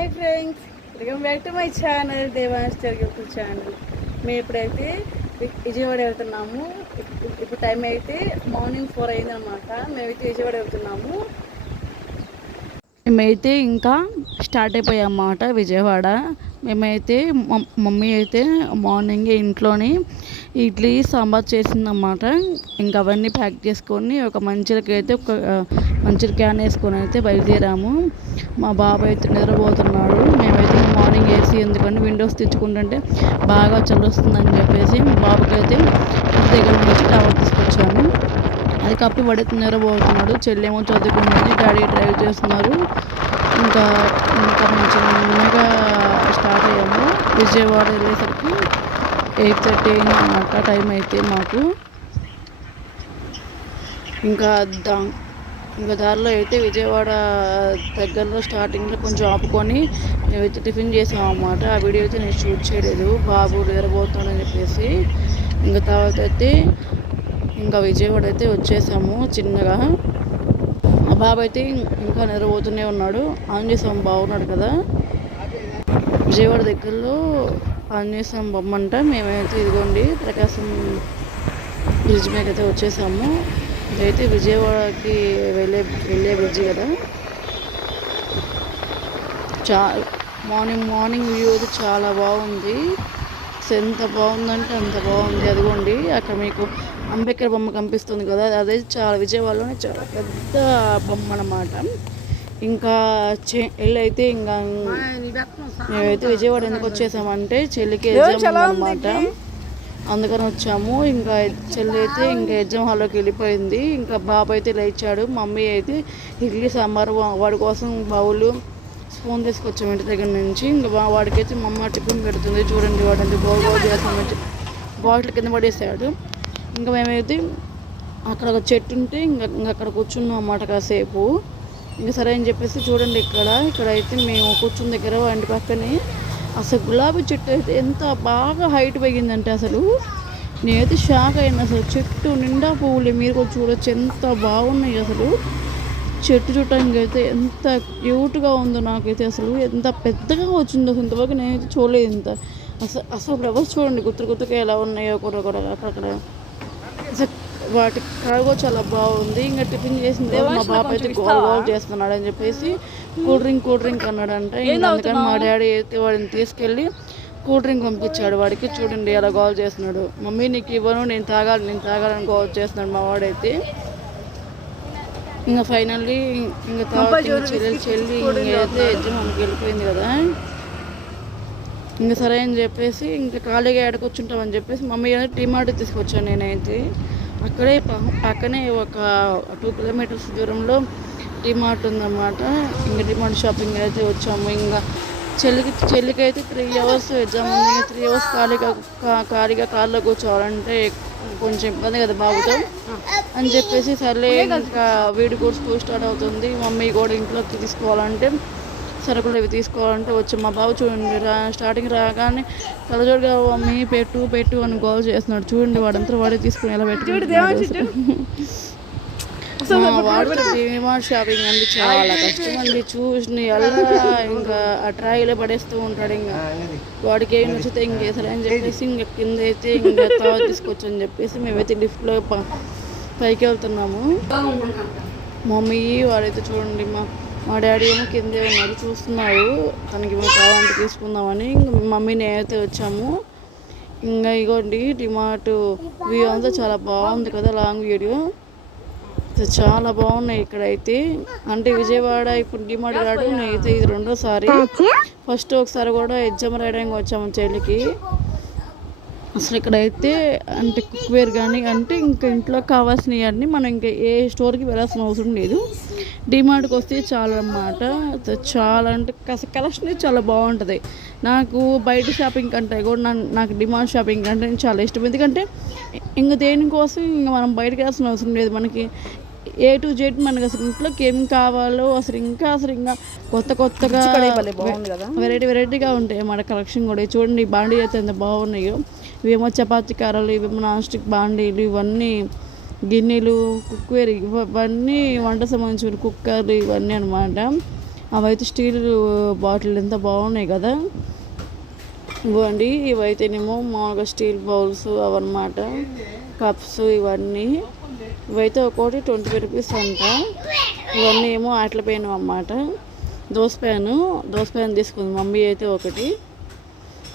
Hi friends welcome back to my channel దేవాస్టర్ YouTube channel. మేము ఇప్పుడైతే విజయవాడ వెళ్తున్నాము. ఇప్పుడు టైం అయితే మార్నింగ్ ఫోర్ అయిందనమాట మేమైతే విజయవాడ వెళ్తున్నాము. మేమైతే ఇంకా స్టార్ట్ అయిపోయామన్నమాట విజయవాడ. మేమైతే మమ్మీ అయితే మార్నింగ్ ఇంట్లోనే ఇడ్లీ సాంబార్ చేసిందన్నమాట. ఇంకా అవన్నీ ప్యాక్ చేసుకొని ఒక మంచిలకి అయితే ఒక మంచిగా క్యాన్ వేసుకొని అయితే బయలుదేరాము. మా బాబాయ్ అయితే నిద్రపోతున్నాడు. మేమైతే మార్నింగ్ ఏసీ ఎందుకంటే విండోస్ తెచ్చుకుంటుంటే బాగా చల్లొస్తుందని చెప్పేసి మా బాబుకి అయితే దగ్గర నుంచి టవర్ తీసుకొచ్చాము. అది కప్పి పడితే నిద్రపోతున్నాడు. చెల్లేమో చదువుకుంటుంది. డాడీ డ్రైవ్ చేస్తున్నారు. ఇంకా ఇంకా మంచిగా స్టార్ట్ అయ్యాము. విజయవాడ వెళ్ళేసరికి ఎయిట్ థర్టీ అయింది అన్నమాట. టైం అయితే మాకు. ఇంకా దా ఇంకా దారిలో అయితే విజయవాడ దగ్గరలో స్టార్టింగ్లో కొంచెం ఆపుకొని మేమైతే టిఫిన్ చేసాం అన్నమాట. ఆ వీడియో అయితే నేను షూట్ చేయలేదు. బాబు నిద్రపోతానని చెప్పేసి ఇంకా తర్వాత అయితే ఇంకా విజయవాడ అయితే వచ్చేసాము చిన్నగా. ఆ బాబు అయితే ఇంకా నిద్రపోతూనే ఉన్నాడు. ఆన్ చేసాం బాగున్నాడు కదా. విజయవాడ దగ్గరలో ఆన్ చేసాం బొమ్మంట మేమైతే ఇదిగోండి ప్రకాశం బ్రిడ్జ్ మీద అయితే వచ్చేసాము. ఇదైతే విజయవాడకి వెళ్ళే వెళ్ళే బ్రిడ్జ్ కదా. చా మార్నింగ్ మార్నింగ్ వ్యూ అయితే చాలా బాగుంది. ఎంత బాగుందంటే అంత బాగుంది. అదిగోండి అక్కడ మీకు అంబేద్కర్ బొమ్మ కనిపిస్తుంది కదా. అదే చాలా విజయవాడలోనే చాలా పెద్ద బొమ్మ అన్నమాట. ఇంకా చె అయితే ఇంకా మేమైతే విజయవాడ ఎందుకు వచ్చేసామంటే చెల్లికి ఎగ్జామ్ అనమాట అందుకని వచ్చాము. ఇంకా చెల్లి అయితే ఇంకా ఎగ్జామ్ హాల్లోకి వెళ్ళిపోయింది. ఇంకా బాబు అయితే లేచాడు. మమ్మీ అయితే ఇడ్లీ సాంబార్ వా- వాడి కోసం బౌలు స్పూన్ తీసుకొచ్చాము ఇంటి దగ్గర నుంచి. ఇంకా వాడికైతే మా అమ్మ టిఫిన్ పెడుతుంది. చూడండి వాడంటే బౌల్ గోల్ చేస్తామంటే బాటిల్ కింద పడేసాడు ఇంకా మేమైతే అక్కడ ఒక చెట్టు ఉంటే ఇంకా ఇంకా అక్కడ కూర్చున్నాం అన్నమాట కాసేపు. ఇంకా సరే అని చెప్పేసి చూడండి ఇక్కడ. ఇక్కడ అయితే మేము కూర్చున్న దగ్గర వాడి పక్కనే అసలు గులాబీ చెట్టు అయితే ఎంత బాగా హైట్ పెరిగిందంటే అసలు నేనైతే షాక్ అయింది అసలు చెట్టు నిండా పువ్వులు. మీరు కూడా చూడొచ్చు ఎంత బాగున్నాయి అసలు. చెట్టు చూడటానికి అయితే ఎంత క్యూట్గా ఉందో నాకైతే అసలు. ఎంత పెద్దగా వచ్చిందో అసలు ఇంతవరకు నేనైతే చూడలేదు ఇంత. అసలు అసలు ఫ్లవర్స్ చూడండి గుర్తు గుర్తుగా ఎలా ఉన్నాయో కూడా కూడా అక్కడ వాటి కడగో చాలా బాగుంది. ఇంకా టిఫిన్ చేసిన తర్వాత మా బాబు అయితే గోల్ గోల్ చేస్తున్నాడు అని చెప్పేసి కూల్ డ్రింక్ కూల్ డ్రింక్ అన్నాడంట. ఇంకా అందుకని మా డాడీ అయితే వాడిని తీసుకెళ్ళి కూల్ డ్రింక్ పంపించాడు. వాడికి చూడండి అలా గోల్ చేస్తున్నాడు. మమ్మీ నీకు ఇవ్వను నేను తాగాలి నేను తాగాలని గోల్ చేస్తున్నాడు మా వాడైతే. ఇంకా ఫైనల్లీ ఇంకా ఇంకా చెల్లి చెల్లి ఇంకైతే ఎగ్జామ్ వెళ్ళిపోయింది కదా. ఇంకా సరే అని చెప్పేసి ఇంకా ఖాళీగా ఏడకొచ్చుంటామని చెప్పేసి మమ్మీ టీమార్ట్ తీసుకొచ్చాను నేనైతే. అక్కడే ప- పక్కనే ఒక టూ కిలోమీటర్స్ దూరంలో టీమార్ట్ ఉందన్నమాట. ఇంకా టీమార్ట్ షాపింగ్ అయితే వచ్చాము. ఇంకా చెల్లికి చెల్లికి అయితే త్రీ అవర్స్ ఎగ్జామ్ ఉంది. ఇంకా త్రీ అవర్స్ ఖాళీగా ఖాళీగా కార్లో కూర్చోవాలంటే కొంచెం ఇబ్బంది కదా బాబుతో. అని చెప్పేసి సర్లే ఇంకా వీడి కూడా స్కూల్ స్టార్ట్ అవుతుంది. మమ్మీ కూడా ఇంట్లోకి తీసుకోవాలంటే సరుకులు ఇవి తీసుకోవాలంటే వచ్చి మా బాబు చూడండి రా స్టార్టింగ్ రాగానే కలజోడుగా మమ్మీ పెట్టు పెట్టు అని గోల్ చేస్తున్నాడు. చూడండి వాడంతా వాడే తీసుకుని ఎలా వాడితో డిమార్ట్ షాపింగ్ అండి చాలా కష్టం అండి చూసి అలా ఇంకా ఆ ట్రాయిలో పడేస్తూ ఉంటాడు ఇంకా. వాడికి ఏం నచ్చితే ఇంకేసరి అని చెప్పేసి ఇంకా కింద అయితే ఇంకా తర్వాత తీసుకొచ్చని చెప్పేసి మేమైతే లిఫ్ట్లో ప- పైకి వెళ్తున్నాము. మమ్మీ వాడైతే చూడండి మా మా డాడీ ఏమో కిందే ఉన్నారు చూస్తున్నారు. తనకి ఏమో కావాలంటే తీసుకుందామని. ఇంక మమ్మీ నేనైతే వచ్చాము. ఇంకా ఇగోండి డిమార్ట్ వ్యూ అంతా చాలా బాగుంది కదా లాంగ్ వీడియో చాలా బాగున్నాయి ఇక్కడైతే. అంటే విజయవాడ ఇప్పుడు డిమార్ట్ కాదు నేనైతే ఇది రెండోసారి. ఫస్ట్ ఒకసారి కూడా ఎగ్జామ్ రాయడానికి వచ్చాము చెల్లికి. అసలు ఇక్కడైతే అంటే కుక్వేర్ కానీ అంటే ఇంకా ఇంట్లో కావాల్సినవి అన్నీ మనం ఇంకా ఏ స్టోర్కి వెళ్ళాల్సిన అవసరం లేదు. డిమార్ట్కి వస్తే చాలా అన్నమాట చాలా అంటే అసలు కలెక్షన్ చాలా బాగుంటుంది. నాకు బయట షాపింగ్ కంటే కూడా నాకు డిమార్ట్ షాపింగ్ అంటే చాలా ఇష్టం. ఎందుకంటే ఇంక దేనికోసం ఇంకా మనం బయటకు వెళ్ళాల్సిన అవసరం లేదు. మనకి ఏ టు జెడ్ మనకి అసలు ఇంట్లోకి ఏం కావాలో అసలు ఇంకా అసలు ఇంకా కొత్త కొత్తగా వెరైటీ వెరైటీగా ఉంటాయి మన కలెక్షన్ కూడా. చూడండి ఈ బాండీ అయితే ఎంత బాగున్నాయో. ఇవేమో చపాతీ కారాలు ఇవేమో నాన్ స్టిక్ బాండీలు ఇవన్నీ గిన్నెలు కుక్వేర్ ఇవన్నీ వంట సంబంధించిన కుక్కర్లు ఇవన్నీ అనమాట అవైతే స్టీల్ బాటిల్ ఎంత బాగున్నాయి కదా? ఇవ్వండి ఇవైతేనేమో మామూలుగా స్టీల్ బౌల్స్ అవన్నమాట. కప్స్ ఇవన్నీ. ఇవైతే ఒక్కోటి ట్వంటీ ఫైవ్ రూపీస్ అంట. ఇవన్నీ ఏమో ఆటల పైన అన్నమాట. దోశ ప్యాను దోశ ప్యాన్ తీసుకుంది. మమ్మీ అయితే ఒకటి.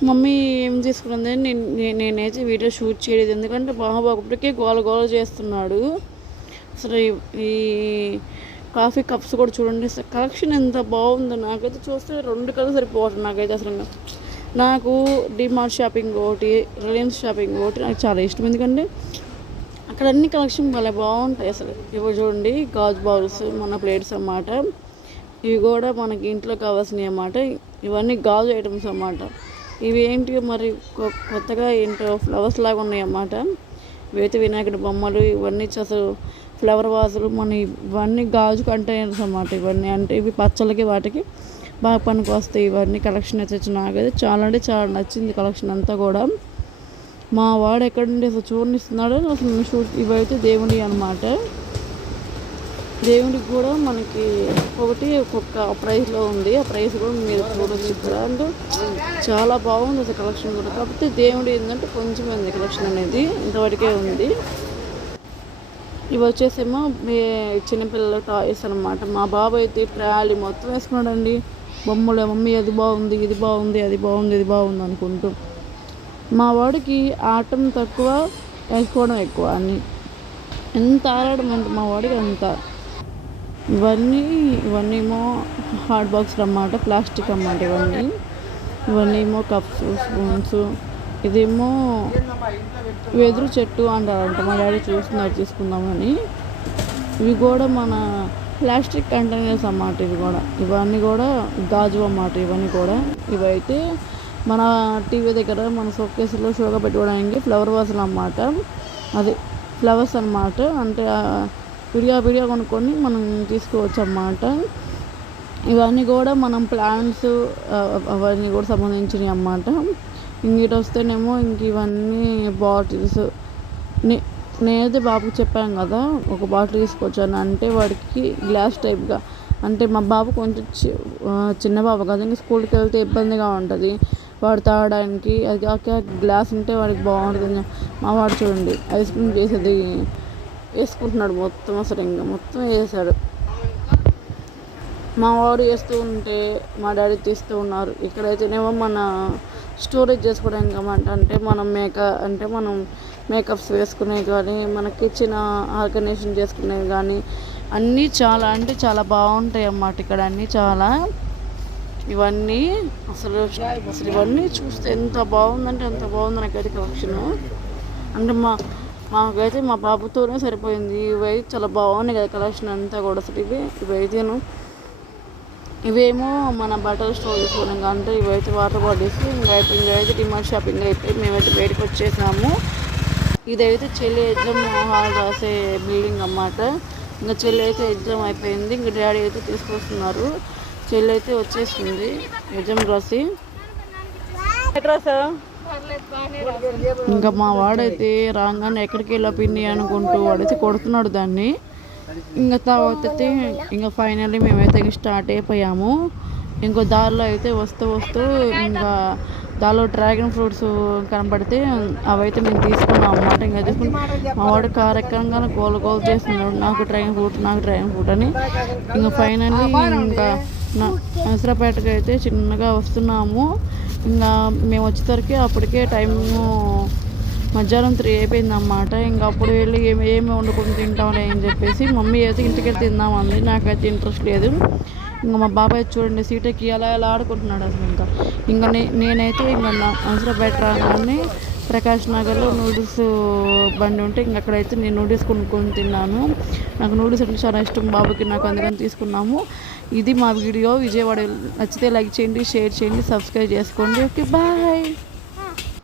మమ్మీ ఏం తీసుకున్నది నేను నేనైతే వీడియో షూట్ చేయలేదు. ఎందుకంటే బాబు ఒకటికే గోల గోల చేస్తున్నాడు. అసలు ఈ- కాఫీ కప్స్ కూడా చూడండి. కలెక్షన్ ఎంత బాగుందో. నాకైతే చూస్తే రెండు కలర్ సరిపోవట్లేదు. నాకైతే అసలు నాకు డిమార్ట్ షాపింగ్ ఒకటి రిలయన్స్ షాపింగ్ ఒకటి నాకు చాలా ఇష్టం. ఎందుకంటే అక్కడ అన్ని కలెక్షన్ భలే బాగుంటాయి అసలు. ఇవి చూడండి గాజు బౌల్స్ మన ప్లేట్స్ అన్నమాట. ఇవి కూడా మనకి ఇంట్లో కావాల్సినవి అన్నమాట. ఇవన్నీ గాజు ఐటమ్స్ అన్నమాట. ఇవి ఏంటి మరి? కొత్తగా ఏంటో ఫ్లవర్స్ లాగా ఉన్నాయి అన్నమాట. వినాయకుడి బొమ్మలు ఇవన్నీ చ- అసలు ఫ్లవర్ వాజులు మన ఇవన్నీ గాజు కంటైనర్స్ అన్నమాట ఇవన్నీ. అంటే ఇవి పచ్చళ్ళకి వాటికి బాగా పనికి వస్తాయి ఇవన్నీ కలెక్షన్ అయితే నాకైతే చాలా అంటే చాలా నచ్చింది కలెక్షన్ అంతా కూడా. మా వాడు ఎక్కడుండి అసలు చూడనిస్తున్నాడో అసలు షూట్ ఇవైతే దేవుడి అనమాట దేవుడికి కూడా మనకి ఒకటి ఒక్కొక్క ప్రైస్లో ఉంది. ఆ ప్రైస్ కూడా మీరు చూడొచ్చు ఇక్కడ. అంటే చాలా బాగుంది అసలు కలెక్షన్ కూడా. కాకపోతే దేవుడి ఏంటంటే కొంచెం ఉంది కలెక్షన్ అనేది. ఇంతవరకే ఉంది. ఇవి వచ్చేసేమో మీ చిన్నపిల్లల టాయ్స్ అనమాట మా బాబు అయితే ట్రాలీ మొత్తం వేసుకున్నాడండి. బొమ్మలు మమ్మీ అది బాగుంది ఇది బాగుంది అది బాగుంది ఇది బాగుంది అనుకుంటూ. మా వాడికి ఆటం తక్కువ వేసుకోవడం ఎక్కువ. అని ఎంత ఆడడం అంటే మా వాడికి అంత. ఇవన్నీ ఇవన్నీ ఏమో హాట్ బాక్స్ అన్నమాట ప్లాస్టిక్ అన్నమాట ఇవన్నీ. ఇవన్నీ ఏమో కప్స్ స్పూన్స్ ఇదేమో వెదురు చెట్టు అంటారంట. మా డాడీ చూస్తున్నారు తీసుకుందామని. ఇవి కూడా మన ప్లాస్టిక్ కంటైనర్స్ అన్నమాట ఇవి కూడా. ఇవన్నీ కూడా గాజు అన్నమాట ఇవన్నీ కూడా. ఇవైతే మన టీవీ దగ్గర మన సోకేసులో షోగా పెట్టుకోవడానికి ఫ్లవర్ వాసులు అన్నమాట. అది ఫ్లవర్స్ అన్నమాట. అంటే విడిగా విడిగా కొనుక్కొని మనం తీసుకోవచ్చు అన్నమాట. ఇవన్నీ కూడా మనం ప్లాంట్స్ అవన్నీ కూడా సంబంధించినవి అన్నమాట. ఇంకటి వస్తేనేమో ఇంక ఇవన్నీ బాటిల్స్. నే నేనైతే బాబుకి చెప్పాను కదా ఒక బాటిల్ తీసుకొచ్చాను. అంటే వాడికి గ్లాస్ టైప్గా. అంటే మా బాబు కొంచెం చి- చిన్న బాబు కదా ఇంకా స్కూల్కి వెళ్తే ఇబ్బందిగా ఉంటుంది. వాడు తాగడానికి అది కాక గ్లాస్ ఉంటే వాడికి బాగుంటుంది మా వాడు చూడండి ఐస్ క్రీమ్ చేసేది వేసుకుంటున్నాడు మొత్తం అసలు ఇంకా మొత్తం వేసాడు. మా వాడు వేస్తూ ఉంటే మా డాడీ తీస్తూ ఉన్నారు. ఇక్కడైతేనేమో మన స్టోరేజ్ చేసుకోవడానికి అన్నమాట అంటే మనం మేక అంటే మనం మేకప్స్ వేసుకునేవి కానీ మన కిచెన్ ఆర్గనైజేషన్ చేసుకునేవి కానీ అన్నీ చాలా అంటే చాలా బాగుంటాయి అన్నమాట ఇక్కడ అన్నీ చాలా. ఇవన్నీ అసలు అసలు ఇవన్నీ చూస్తే ఎంత బాగుందంటే ఎంత బాగుంది నాకైతే కలెక్షన్ అంటే మా మాకైతే మా బాబుతోనే సరిపోయింది. ఇవైతే చాలా బాగున్నాయి కదా కలెక్షన్ అంతా కూడా అసలు ఇవి ఇవైతేను. ఇవేమో మన బట్టలు స్టోర్ చేసుకోవడం అంటే ఇవైతే వాటర్ బాటిల్స్ ఇంకా ఇంకైతే ఇవైతే డిమార్ట్ షాపింగ్ అయిపోయి మేమైతే బయటకు వచ్చేసాము ఇదైతే చెల్లి ఎగ్జామ్ హాల్ రాసే బిల్డింగ్ అన్నమాట. ఇంకా చెల్లి అయితే ఎగ్జామ్ అయిపోయింది. ఇంకా డాడీ అయితే తీసుకొస్తున్నారు. చెల్లి అయితే వచ్చేసింది. నిజం రాసి. ఇంకా మా వాడైతే రాగానే ఎక్కడికి వెళ్ళా పిన్ని అనుకుంటూ వాడైతే కొడుతున్నాడు దాన్ని. ఇంకా తర్వాత అయితే ఇంకా ఫైనల్లీ మేమైతే స్టార్ట్ అయిపోయాము. ఇంకో దారిలో అయితే వస్తూ వస్తూ ఇంకా దానిలో డ్రాగన్ ఫ్రూట్స్ కనపడితే అవైతే మేము తీసుకున్నాం అన్నమాట. ఇంకా తీసుకుని మా వాడు కార్ ఎక్కడంగానే గోల గోల చేస్తున్నాడు. నాకు డ్రాగన్ ఫ్రూట్ నాకు డ్రాగన్ ఫ్రూట్ అని. ఇంకా ఫైనల్లీ ఇంకా నా అయితే చిన్నగా వస్తున్నాము. ఇంకా మేము వచ్చేసరికి అప్పటికే టైము మధ్యాహ్నం త్రీ అయిపోయింది అన్నమాట ఇంకా అప్పుడు వెళ్ళి ఏమి ఏమి వండుకొని తింటాంలే అని చెప్పేసి మమ్మీ అయితే ఇంటికి వెళ్ళి తిందామంది. నాకైతే ఇంట్రెస్ట్ లేదు. ఇంకా మా బాబాయ్ చూడండి సీటకి అలా ఎలా ఆడుకుంటున్నాడు అసలు ఇంకా. ఇంకా నే నేనైతే ఇంకా నా రాగానే ప్రకాష్ నగర్లో నూడిల్స్ బండి ఉంటే ఇంక అక్కడైతే నేను నూడిల్స్ కొనుక్కొని తిన్నాను. నాకు నూడిల్స్ అంటే చాలా ఇష్టం. బాబుకి నాకు అందుకని తీసుకున్నాము. ఇది మా వీడియో. విజయవాడ నచ్చితే లైక్ చేయండి షేర్ చేయండి సబ్స్క్రైబ్ చేసుకోండి. Okay bye.